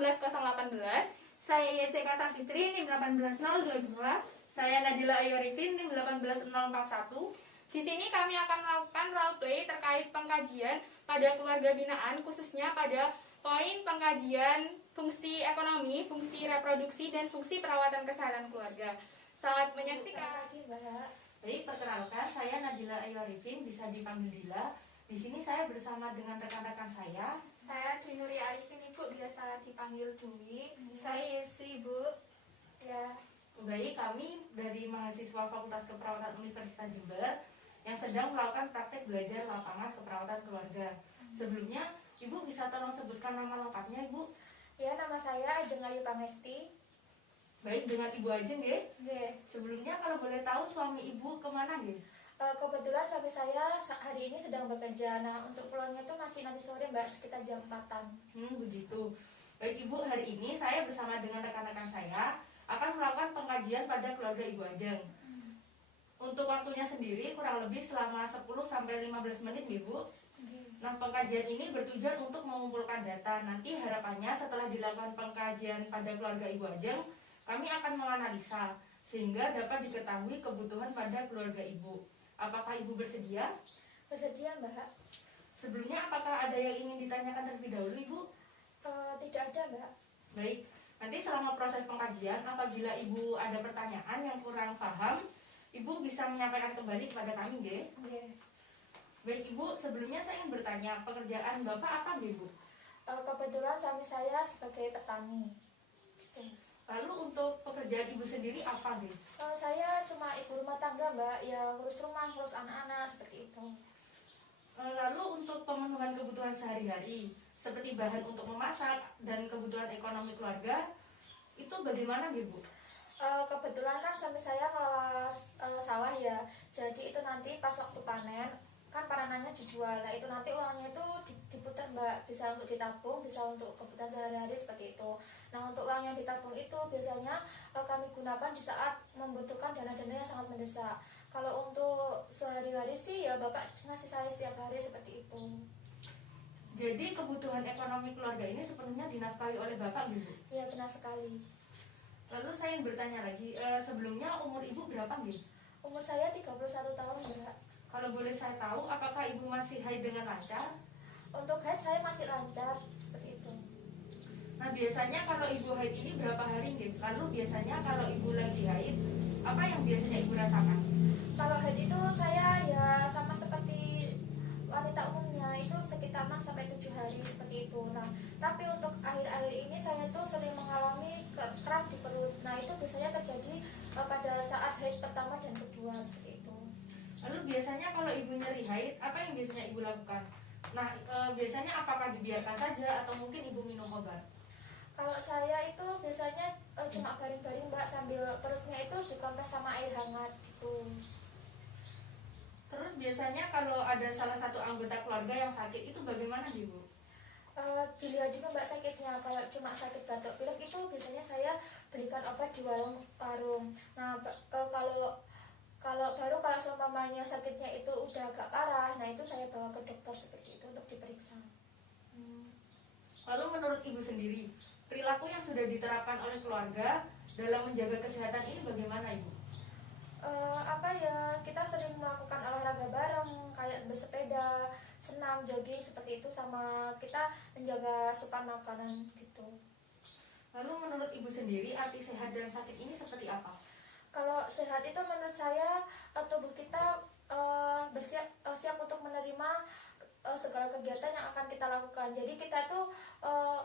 18018. Saya Yeseka Safitri, NIM 18022. Saya Nadila Ayu Arifin, NIM 18041. Di sini kami akan melakukan role play terkait pengkajian pada keluarga binaan, khususnya pada poin pengkajian fungsi ekonomi, fungsi reproduksi, dan fungsi perawatan kesehatan keluarga. Selamat menyaksikan. Baik, perkenalkan, saya Nadila Ayu Arifin, bisa dipanggil Dila. Di sini saya bersama dengan rekan-rekan saya. Saya Dinuri Arifin, Ibu, biasa dipanggil Dwi. Saya Yesi, Bu. Ya. Baik, kami dari mahasiswa Fakultas Keperawatan Universitas Jember yang sedang melakukan praktek belajar lapangan keperawatan keluarga. Sebelumnya, Ibu bisa tolong sebutkan nama lengkapnya, Ibu? Ya, nama saya Ajeng Ayu Pangesti. Baik, dengan Ibu Ajeng, nggih. Nggih. Sebelumnya kalau boleh tahu suami Ibu kemana, nggih? Kebetulan suami saya hari ini sedang bekerja. Nah, untuk pulangnya itu masih nanti sore, Mbak, sekitar jam 4-an. Begitu. Baik, Ibu, hari ini saya bersama dengan rekan-rekan saya akan melakukan pengkajian pada keluarga Ibu Ajeng. Untuk waktunya sendiri kurang lebih selama 10-15 menit, Ibu. Nah, pengkajian ini bertujuan untuk mengumpulkan data. Nanti harapannya setelah dilakukan pengkajian pada keluarga Ibu Ajeng, kami akan menganalisa sehingga dapat diketahui kebutuhan pada keluarga Ibu. Apakah Ibu bersedia? Bersedia, Mbak? Sebelumnya, apakah ada yang ingin ditanyakan terlebih dahulu, Ibu? Tidak ada, Mbak. Baik, nanti selama proses pengkajian, apabila Ibu ada pertanyaan yang kurang paham, Ibu bisa menyampaikan kembali kepada kami, nggih? Nggih. Baik, Ibu, sebelumnya saya ingin bertanya, pekerjaan Bapak apa, nggih, Ibu? Kebetulan suami saya sebagai petani. Lalu untuk pekerjaan Ibu sendiri apa, nggih? Saya cuma ibu rumah tangga, Mbak. Ya, ngurus rumah, ngurus anak-anak, seperti itu. Lalu untuk pemenuhan kebutuhan sehari-hari, seperti bahan untuk memasak dan kebutuhan ekonomi keluarga, itu bagaimana, nggih, Bu? Kebetulan kan suami saya ngelola sawah ya. Jadi itu nanti pas waktu panen, kan panenannya dijual. Nah, itu nanti uangnya itu diputar, Mbak. Bisa untuk ditabung, bisa untuk kebutuhan sehari-hari seperti itu. Nah, untuk uang yang ditabung itu biasanya kami gunakan di saat membutuhkan dana-dana yang sangat mendesak. Kalau untuk sehari-hari sih ya Bapak ngasih saya setiap hari seperti itu. Jadi kebutuhan ekonomi keluarga ini sepenuhnya dinafkahi oleh Bapak, nggih, Bu? Iya, benar sekali. Lalu saya ingin bertanya lagi, sebelumnya umur Ibu berapa, nggih? Umur saya 31 tahun, Mbak. Kalau boleh saya tahu, apakah Ibu masih haid dengan lancar? Untuk haid saya masih lancar, seperti itu. Nah, biasanya kalau Ibu haid ini berapa hari, nggih? Lalu biasanya kalau Ibu lagi haid, apa yang biasanya Ibu rasakan? Kalau haid itu saya ya sama seperti wanita umumnya, itu sekitar 6-7 hari seperti itu. Nah, tapi untuk akhir-akhir ini saya tuh sering mengalami kram di perut. Nah, itu biasanya terjadi pada saat haid pertama dan kedua, seperti itu. Lalu biasanya kalau Ibu nyeri haid, apa yang biasanya Ibu lakukan? Nah, biasanya apakah dibiarkan saja atau mungkin Ibu minum obat? Kalau saya itu biasanya cuma baring-baring, Mbak, sambil perutnya itu dikompres sama air hangat gitu. Terus biasanya kalau ada salah satu anggota keluarga yang sakit, itu bagaimana, Ibu? Dilihat dulu, Mbak, sakitnya. Kalau cuma sakit batuk pilek itu biasanya saya berikan obat di warung. Nah, kalau seumpamanya sakitnya itu udah agak parah, nah itu saya bawa ke dokter seperti itu untuk diperiksa. Lalu menurut Ibu sendiri, perilaku yang sudah diterapkan oleh keluarga dalam menjaga kesehatan ini bagaimana, Ibu? Kita sering melakukan olahraga bareng, kayak bersepeda, senam, jogging seperti itu, sama kita menjaga asupan makanan gitu. Lalu menurut Ibu sendiri, arti sehat dan sakit ini seperti apa? Kalau sehat itu menurut saya tubuh kita siap untuk menerima segala kegiatan yang akan kita lakukan. Jadi kita tuh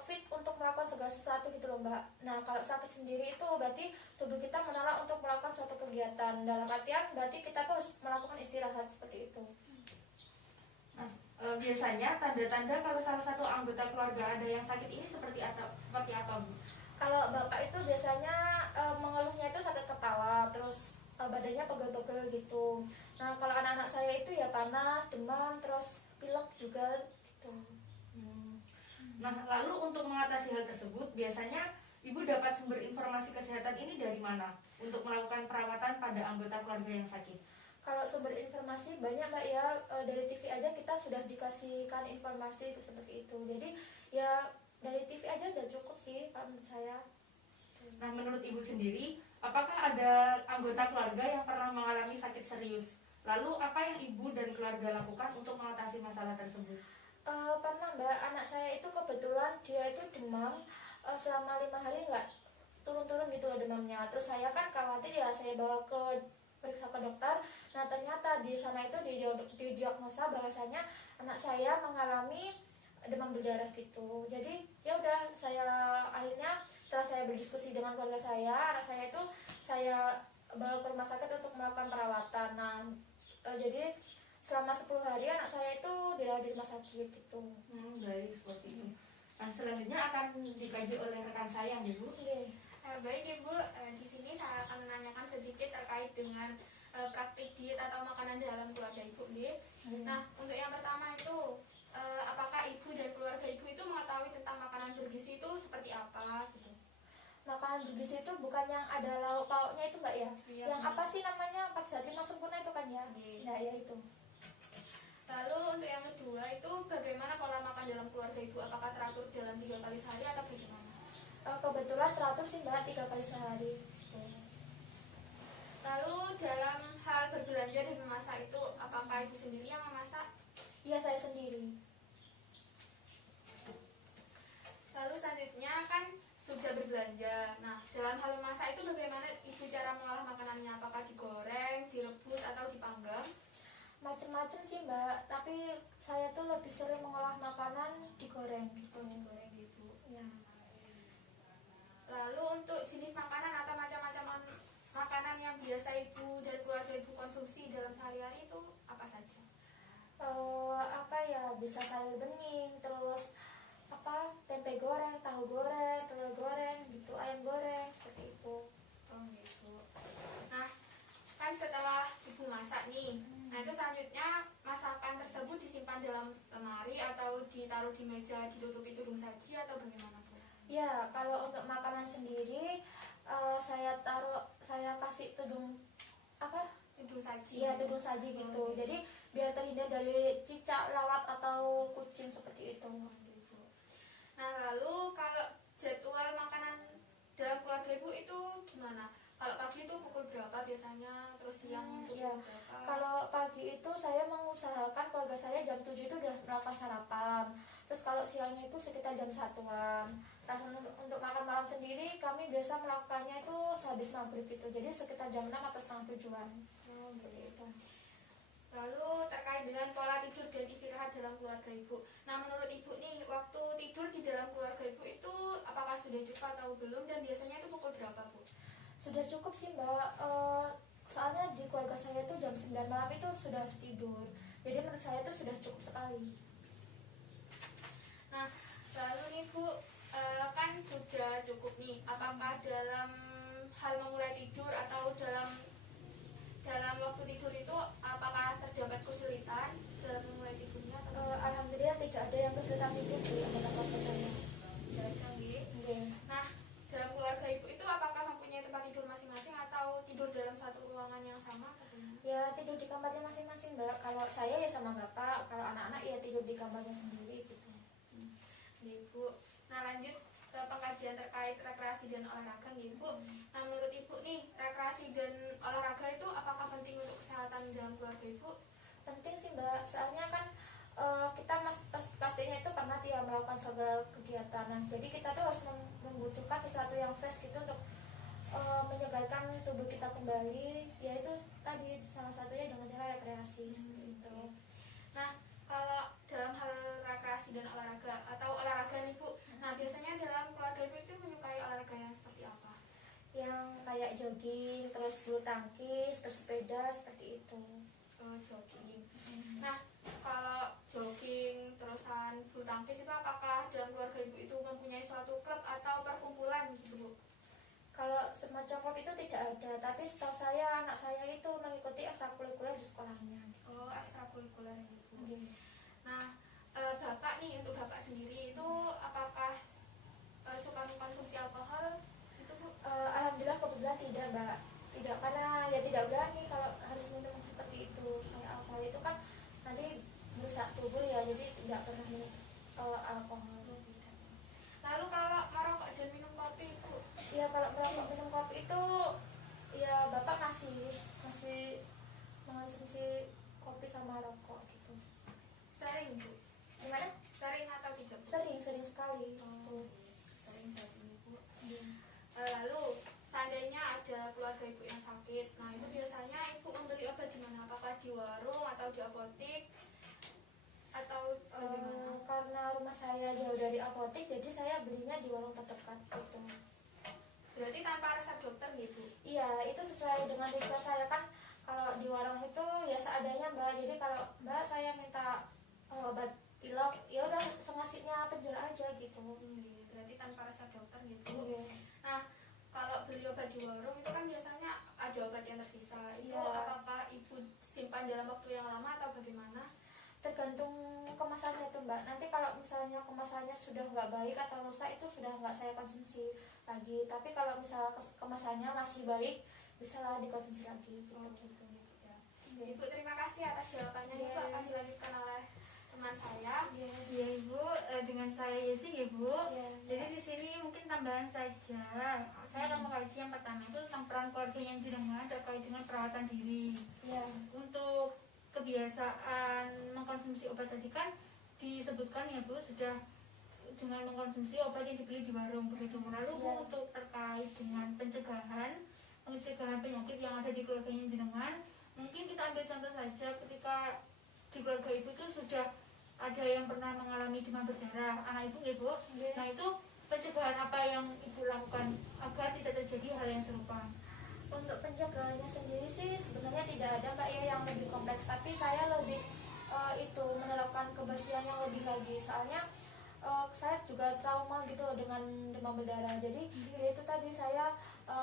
fit untuk melakukan segala sesuatu gitu loh, Mbak. Nah, kalau sakit sendiri itu berarti tubuh kita menolak untuk melakukan suatu kegiatan. Dalam artian berarti kita tuh harus melakukan istirahat seperti itu. Nah, biasanya tanda-tanda kalau salah satu anggota keluarga ada yang sakit ini seperti apa, Bu? Kalau Bapak itu biasanya mengeluhnya itu sakit kepala, terus badannya pegel-pegel gitu. Nah, kalau anak-anak saya itu ya panas, demam, terus pilek juga gitu. Nah, lalu untuk mengatasi hal tersebut, biasanya Ibu dapat sumber informasi kesehatan ini dari mana untuk melakukan perawatan pada anggota keluarga yang sakit? Kalau sumber informasi banyak, Mbak, ya. Dari TV aja kita sudah dikasihkan informasi seperti itu. Jadi ya dari TV aja udah cukup sih kalau menurut saya. Nah, menurut Ibu sendiri, apakah ada anggota keluarga yang pernah mengalami sakit serius? Lalu, apa yang Ibu dan keluarga lakukan untuk mengatasi masalah tersebut? Pernah Mbak, anak saya itu kebetulan dia itu demam selama 5 hari nggak turun-turun gitu loh demamnya. Terus saya kan khawatir ya, saya bawa ke periksa ke dokter. Nah ternyata di sana itu didiagnosa bahwasanya anak saya mengalami demam berdarah gitu. Jadi ya udah, saya akhirnya setelah saya berdiskusi dengan keluarga saya, anak saya itu saya bawa ke rumah sakit untuk melakukan perawatan. Nah jadi selama 10 hari anak saya itu dirawat di rumah sakit gitu. Baik, seperti itu. Nah, selanjutnya akan dikaji oleh rekan saya, Ibu. Oke. Baik Ibu, di sini saya akan menanyakan sedikit terkait dengan praktik diet atau makanan dalam keluarga Ibu, nggih. Nah, untuk yang pertama itu, apakah Ibu dan keluarga Ibu itu mengetahui tentang makanan bergizi itu seperti apa gitu? Makanan bergizi itu bukan yang ada lauk pauknya itu Mbak ya? Iya, Yang apa sih namanya 4 zat 5 sempurna itu kan ya? Iya. Nah ya itu. Lalu untuk yang kedua itu bagaimana pola makan dalam keluarga Ibu? Apakah teratur dalam 3 kali sehari atau bagaimana? Kebetulan teratur sih Mbak 3 kali sehari. Lalu dalam hal berbelanja dan memasak itu apakah Ibu sendiri yang memasak? Iya saya sendiri. Lalu selanjutnya kan sudah berbelanja. Nah, dalam hal memasak itu bagaimana Ibu cara mengolah makanannya? Apakah digoreng, direbus atau dipanggang? Macem-macem sih Mbak, tapi saya tuh lebih sering mengolah makanan digoreng gitu. Digoreng gitu. Ya. Lalu untuk jenis makanan atau macam-macam makanan yang biasa Ibu dan keluarga Ibu konsumsi dalam sehari-hari itu apa saja? Apa ya, bisa sayur bening, terus apa, tempe goreng, tahu goreng, telur goreng gitu, ayam goreng seperti itu. Oh gitu. Nah, kan setelah Ibu masak nih, nah itu selanjutnya masakan tersebut disimpan dalam lemari atau ditaruh di meja ditutupi tudung saji atau bagaimana Bu? Ya, kalau untuk makanan sendiri saya kasih tudung apa? Tudung saji. Iya, tudung saji gitu. Oh, Jadi biar terhindar dari cicak, lalat atau kucing seperti itu. gitu. Nah, lalu kalau jadwal makanan dalam keluarga Ibu itu gimana? Kalau pagi itu pukul berapa biasanya? Terus siang pukul Iya. berapa? Kalau pagi itu saya mengusahakan keluarga saya jam 7 itu udah melakukan sarapan. Terus kalau siangnya itu sekitar jam 1-an. Nah, untuk makan malam sendiri kami biasa melakukannya itu sehabis maghrib gitu. Jadi sekitar jam 6 atau setengah 7-an. Oh, gitu. Lalu terkait dengan pola tidur dan istirahat dalam keluarga Ibu. Nah, menurut Ibu nih, waktu tidur di dalam keluarga Ibu itu apakah sudah cukup atau belum dan biasanya itu pukul berapa, Bu? Sudah cukup sih Mbak. Soalnya di keluarga saya itu jam 9 malam itu sudah harus tidur. Jadi menurut saya itu sudah cukup sekali. Nah, lalu nih Bu, kan sudah cukup nih. Apakah dalam hal memulai tidur atau dalam waktu tidur itu apakah terdapat kesulitan dalam memulai tidurnya? Alhamdulillah tidak ada yang kesulitan tidur di anggota keluarga saya. Oke. Nah, dalam keluarga Ibu itu apakah mempunyai tempat tidur masing-masing atau tidur dalam satu ruangan yang sama? Ya tidur di kamarnya masing-masing Mbak. Kalau saya ya sama bapak, kalau anak-anak ya tidur di kamarnya sendiri gitu. Ibu. Nah, lanjut ke pengkajian terkait rekreasi dan olahraga nih Ibu. Nah, menurut Ibu nih, rekreasi dan olahraga itu apakah penting untuk kesehatan dalam keluarga Ibu? Penting sih Mbak, soalnya kan kita pastinya itu pernah ya melakukan segala kegiatan. Nah, jadi kita tuh harus membutuhkan sesuatu yang fresh gitu untuk menyegarkan tubuh kita kembali. Yaitu tadi salah satunya dengan cara rekreasi seperti itu. Nah, kalau dalam hal rekreasi dan olahraga atau olahraga nih Bu, nah biasanya dalam keluarga Ibu itu menyukai olahraga yang seperti apa? Yang kayak jogging, terus bulu tangkis, bersepeda seperti itu. Jogging. Nah, kalau jogging terusan bulu tangkis itu apakah dalam keluarga Ibu itu mempunyai suatu klub atau perkumpulan gitu Bu? Kalau semacam klub itu tidak ada, tapi setahu saya anak saya itu mengikuti ekstrakurikuler di sekolahnya. Oh, ekstrakurikuler gitu. Oke. Nah, Bapak nih, untuk Bapak sendiri itu apakah suka mengkonsumsi alkohol itu Bu? Alhamdulillah kebetulan tidak Mbak. Tidak, karena ya tidak berani kalau harus minum seperti itu. Kayak alkohol itu kan nanti merusak tubuh ya, jadi tidak pernah minum alkohol. Lalu kalau merokok apotek atau bagaimana? Karena rumah saya jauh dari apotek, jadi saya belinya di warung terdekat gitu. Berarti tanpa resep dokter gitu? Iya, itu sesuai dengan request saya kan. Kalau di warung itu ya seadanya Mbak. Jadi kalau Mbak saya minta obat pilek, ya udah sengasihnya penjual aja gitu. Berarti tanpa resep dokter gitu. Iya. Nah, kalau beli obat di warung itu kan biasanya ada obat yang tersisa. Itu Iya. apakah ibu simpan dalam waktu yang lama atau bagaimana? Tergantung kemasannya tuh Mbak. Nanti kalau misalnya kemasannya sudah nggak baik atau rusak, itu sudah nggak saya konsumsi lagi. Tapi kalau misalnya kemasannya masih baik, bisa lah dikonsumsi lagi gitu. Ya. Ibu terima kasih atas jawabannya. Iya. Itu akan dilanjutkan oleh teman saya. Iya. Iya Ibu, dengan saya Yesi ya Bu. Iya. Jadi di sini mungkin tambahan saja. Saya akan mengkaji yang pertama itu tentang peran keluarga yang jenengan terkait dengan perawatan diri. Iya. Untuk kebiasaan mengkonsumsi obat tadi kan disebutkan ya Bu, sudah dengan mengkonsumsi obat yang dibeli di warung begitu. Lalu Bu, Iya. untuk terkait dengan pencegahan penyakit yang ada di keluarganya jenengan, mungkin kita ambil contoh saja ketika di keluarga ibu itu sudah ada yang pernah mengalami demam berdarah, anak ibu ya Bu. Iya. Nah itu pencegahan apa yang ibu lakukan agar tidak terjadi hal yang serupa? Untuk penjagaannya sendiri sih sebenarnya tidak ada Mbak ya yang lebih kompleks, tapi saya lebih itu menerapkan kebersihan yang lebih lagi. Soalnya saya juga trauma gitu loh dengan demam berdarah. Jadi ya itu tadi saya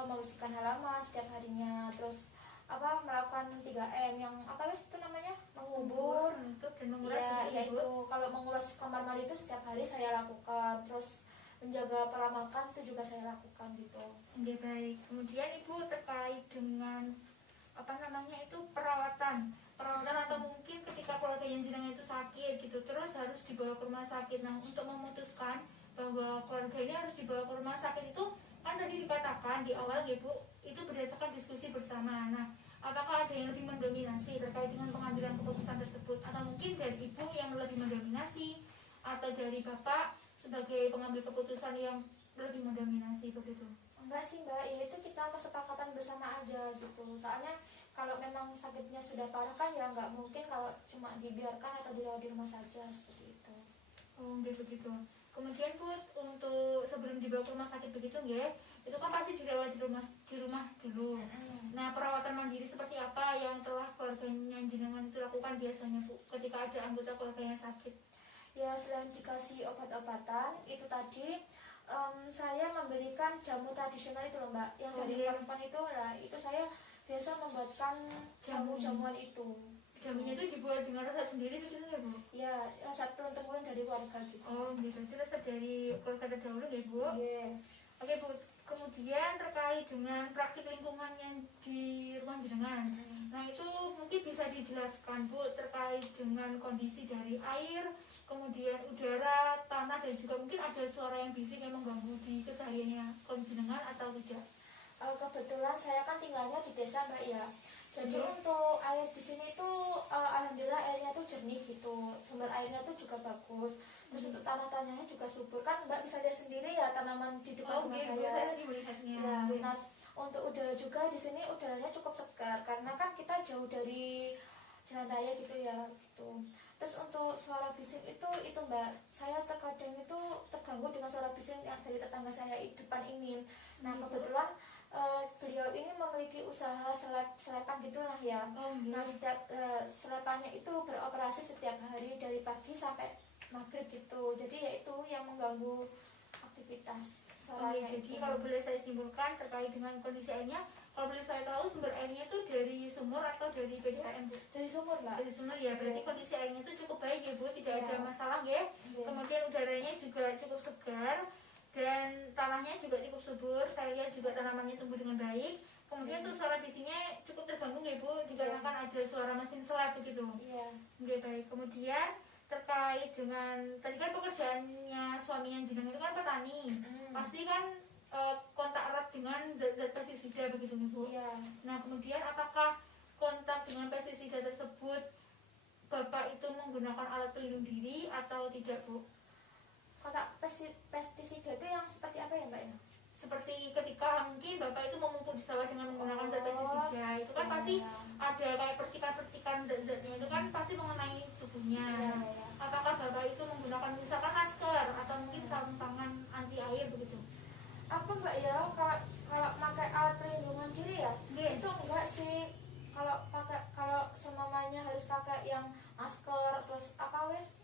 membersihkan halaman setiap harinya, terus melakukan 3M yang itu namanya mengubur. Menutup dan menguras Iya, begitu, ya Bu. itu kalau menguras kamar mandi itu setiap hari saya lakukan. Terus menjaga pola makan itu juga saya lakukan gitu. Oke, baik. Kemudian ibu terkait dengan perawatan atau mungkin ketika keluarga yang jenengan itu sakit gitu terus harus dibawa ke rumah sakit. Nah untuk memutuskan bahwa keluarga ini harus dibawa ke rumah sakit itu kan tadi dikatakan di awal ya Bu, itu berdasarkan diskusi bersama. Nah apakah ada yang lebih mendominasi terkait dengan pengambilan keputusan tersebut, atau mungkin dari ibu yang lebih mendominasi atau dari bapak sebagai pengambil keputusan yang lebih mendominasi begitu? Enggak sih Mbak, ya itu kita kesepakatan bersama aja gitu. Soalnya kalau memang sakitnya sudah parah kan ya nggak mungkin kalau cuma dibiarkan atau dirawat di rumah saja seperti itu. Oh, begitu. Kemudian Bu, untuk sebelum dibawa ke rumah sakit begitu ya, itu kan pasti dirawat di rumah dulu. Nah, perawatan mandiri seperti apa yang telah keluarganya jenengan itu lakukan biasanya Bu, ketika ada anggota keluarga yang sakit? Ya selain dikasih obat-obatan itu tadi saya memberikan jamu tradisional itu loh Mbak, yang dari perempuan itu. Nah itu saya biasa membuatkan jamu-jamuan itu. Jamunya itu dibuat dengan resep sendiri begitu ya Bu? Ya resep turun-temurun dari keluarga gitu. Oh gitu, itu resep dari keluarga terdahulu ya Bu? Iya. Oke Bu, kemudian terkait dengan praktik lingkungan yang di rumah jenengan. Nah itu mungkin bisa dijelaskan Bu terkait dengan kondisi dari air, kemudian udara, tanah, dan juga mungkin ada suara yang bising yang mengganggu di kesehariannya jenengan atau tidak? Kebetulan saya kan tinggalnya di desa Mbak ya. Jadi untuk air di sini tuh alhamdulillah airnya tuh jernih gitu. Sumber airnya tuh juga bagus. Terus untuk tanah-tanahnya juga subur, kan Mbak bisa lihat sendiri ya tanaman di depan rumah saya. Saya tadi melihatnya. Ya, nah untuk udara juga di sini udaranya cukup segar karena kan kita jauh dari jalan raya gitu ya gitu. Terus untuk suara bising itu Mbak, saya terkadang itu terganggu dengan suara bising yang dari tetangga saya di depan ini. Nah kebetulan beliau ini memiliki usaha selepan gitulah ya. Nah setiap selepannya itu beroperasi setiap hari dari pagi sampai maghrib gitu. Jadi ya itu yang mengganggu aktivitas suaranya. Jadi kalau boleh saya simpulkan terkait dengan kondisi airnya, kalau boleh saya tahu sumber airnya itu dari sumur atau dari PDAM Bu? Dari sumur Mbak. Dari sumur ya, berarti kondisi airnya itu cukup baik ya Bu, tidak Iya. ada masalah ya. Iya. Kemudian udaranya juga cukup segar dan tanahnya juga cukup subur. Saya lihat juga tanamannya tumbuh dengan baik. Kemudian tuh suara bisingnya cukup terganggu ya Bu, dikarenakan ada suara mesin selap begitu. Iya. Oke baik. Kemudian terkait dengan tadi kan pekerjaannya suaminya jenengan itu kan petani, pasti kan kontak erat dengan zat-zat pestisida begitu nih Bu. Iya. Nah kemudian apakah kontak dengan pestisida tersebut Bapak itu menggunakan alat pelindung diri atau tidak Bu? Kontak pestisida itu yang seperti apa ya Mbak ya? Seperti ketika mungkin Bapak itu memupuk di sawah dengan menggunakan zat pestisida, itu kan pasti ada kayak percikan-percikan zat-zatnya itu kan pasti mengenai tubuhnya. Iya. Apakah Bapak itu menggunakan misalkan masker atau mungkin sarung tangan anti air begitu? Apa enggak ya, kalau pakai alat pelindungan diri ya Iya. itu enggak sih. Kalau semuanya harus pakai yang masker terus apa wes,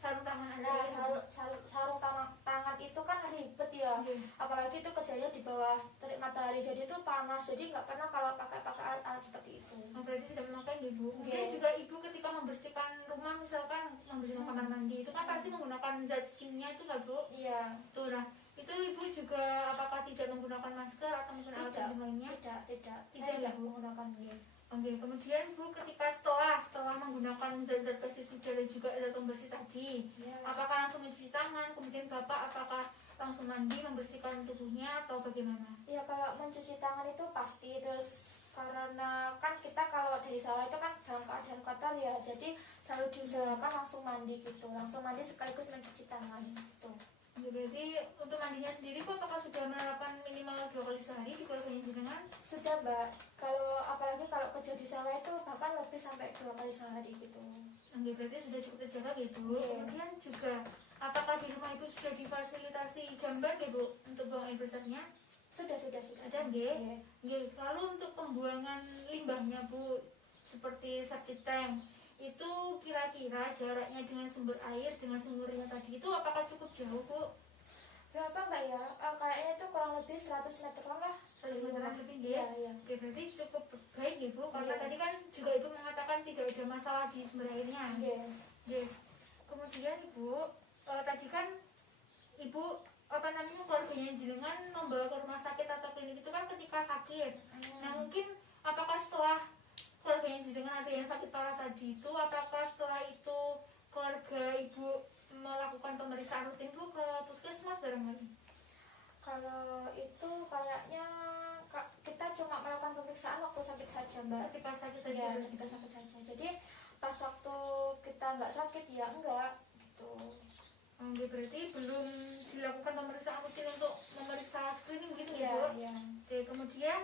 Sarung tangan anti nah, air. sarung tangan itu kan ribet ya. Iya. Apalagi itu kerjanya di bawah terik matahari, jadi itu panas, jadi nggak pernah kalau pakai alat seperti itu. Oh, berarti tidak memakai ya, Bu. Kemudian Iya. juga Ibu ketika membersihkan rumah misalkan membersihkan kamar mandi itu kan pasti menggunakan zat kimia itu nggak, Bu? Iya. Tuh, nah itu Ibu juga apakah tidak menggunakan masker atau mungkin alat Tidak. pelindung lainnya? Tidak, Tidak, saya tidak Bu. menggunakan ini. Oke, kemudian Bu ketika setelah menggunakan zat-zat pestisida dan juga zat pembersih tadi, Iya. apakah langsung mencuci tangan? Kemudian Bapak apakah langsung mandi membersihkan tubuhnya atau bagaimana? Ya kalau mencuci tangan itu pasti, terus karena kan kita kalau dari sawah itu kan dalam keadaan kotor ya, jadi selalu diusahakan langsung mandi gitu, langsung mandi sekaligus mencuci tangan gitu. Oke, berarti untuk mandinya sendiri Bu apakah sudah menerapkan minimal 2 kali sehari di keluarganya jenengan? Sudah Mbak, kalau apalagi kalau kerja di sawah itu bahkan lebih sampai 2 kali sehari gitu. Oke, berarti sudah cukup terjaga gitu. Iya. Kemudian juga apakah di rumah Ibu sudah difasilitasi jamban ya Bu untuk buang air besarnya? Sudah. Ada nggih? Nggih. Lalu untuk pembuangan limbahnya Bu seperti septic tank itu kira-kira jaraknya dengan sumber air dengan sumurnya tadi itu apakah cukup jauh Bu? Berapa Mbak ya? Kayaknya itu kurang lebih 100 meteran lah. 100 meteran lebih nggih? Iya, iya. Oke, berarti cukup baik ya Bu karena Iya. tadi kan juga Ibu mengatakan tidak ada masalah di sumber airnya. Iya. Nggih. Kemudian Ibu tadi kan Ibu keluarganya jenengan membawa ke rumah sakit atau klinik itu kan ketika sakit. Nah mungkin apakah setelah keluarganya jenengan ada yang sakit parah tadi itu, apakah setelah itu keluarga Ibu melakukan pemeriksaan rutin Bu ke puskesmas barangkali? Kalau itu kayaknya kita cuma melakukan pemeriksaan waktu sakit saja Mbak. Ketika sakit Ya, saja. ketika sakit saja. Jadi pas waktu kita nggak sakit ya enggak gitu. Oke, berarti belum dilakukan pemeriksaan rutin untuk memeriksa screening gitu ya Iya, Bu? iya. Oke, kemudian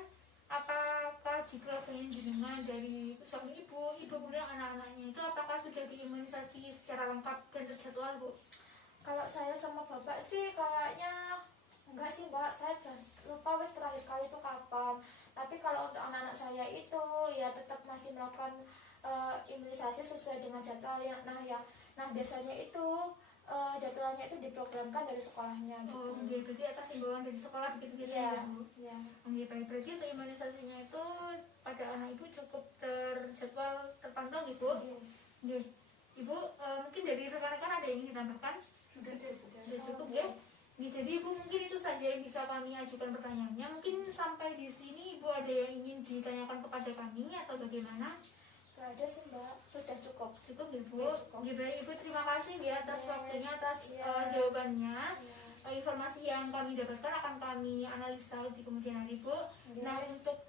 apakah di keluarganya jenengan dari suami ibu kemudian anak-anaknya itu apakah sudah diimunisasi secara lengkap dan terjadwal Bu? Kalau saya sama bapak sih kayaknya enggak sih Mbak, saya udah lupa wes terakhir kali itu kapan. Tapi kalau untuk anak-anak saya itu ya tetap masih melakukan imunisasi sesuai dengan jadwal yang biasanya itu jadwalnya itu diprogramkan dari sekolahnya gitu. Oh, oke, berarti atas himbauan dari sekolah begitu Iya, ya Bu? iya. Oke, baik, berarti untuk imunisasinya itu pada anak ibu cukup terjadwal terpantau gitu? Iya. Oke, Ibu mungkin dari rekan-rekan ada yang ingin ditambahkan? Sudah. Sudah cukup ya? Nih, jadi Ibu mungkin itu saja yang bisa kami ajukan pertanyaannya. Mungkin sampai di sini Ibu ada yang ingin ditanyakan kepada kami atau bagaimana? Gak ada sih Mbak, sudah cukup. Cukup ya Bu? Ya, cukup. Oke, baik Ibu, terima kasih ya atas Ya. waktunya, atas Ya. jawabannya. Iya. Informasi yang kami dapatkan akan kami analisa di kemudian hari Bu. Ya. Nah, untuk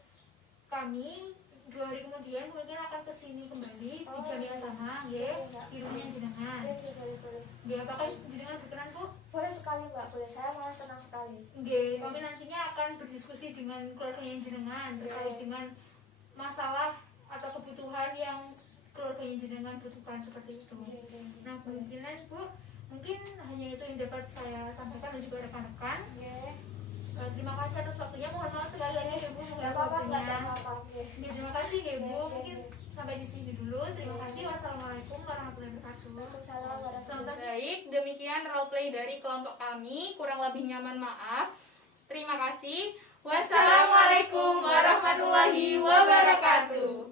kami 2 hari kemudian mungkin akan kesini kembali di Oh, jam yang iya. sama Iya, ya, iya. di rumahnya jenengan. Boleh. Ya, apakah jenengan berkenan Bu? Boleh sekali Mbak, boleh. Saya malah senang sekali. Nggih, kami nantinya akan berdiskusi dengan keluarganya jenengan terkait Iya. dengan masalah atau kebutuhan yang keluarganya jenengan butuhkan seperti itu. Nah, kemungkinan Bu, mungkin hanya itu yang dapat saya sampaikan dan juga rekan-rekan. Oke. Terima kasih atas waktunya. Mohon maaf sekali lagi ya Bu, Gak mengganggu apa-apa, waktunya. gak apa-apa. Oke. Ya, terima kasih ya Bu. Oke, Mungkin oke. sampai di sini dulu. Terima kasih. Wassalamualaikum warahmatullahi wabarakatuh. Waalaikumsalam warahmatullahi wabarakatuh. Baik, demikian roleplay dari kelompok kami. Kurang lebihnya mohon maaf. Terima kasih. Wassalamualaikum warahmatullahi wabarakatuh.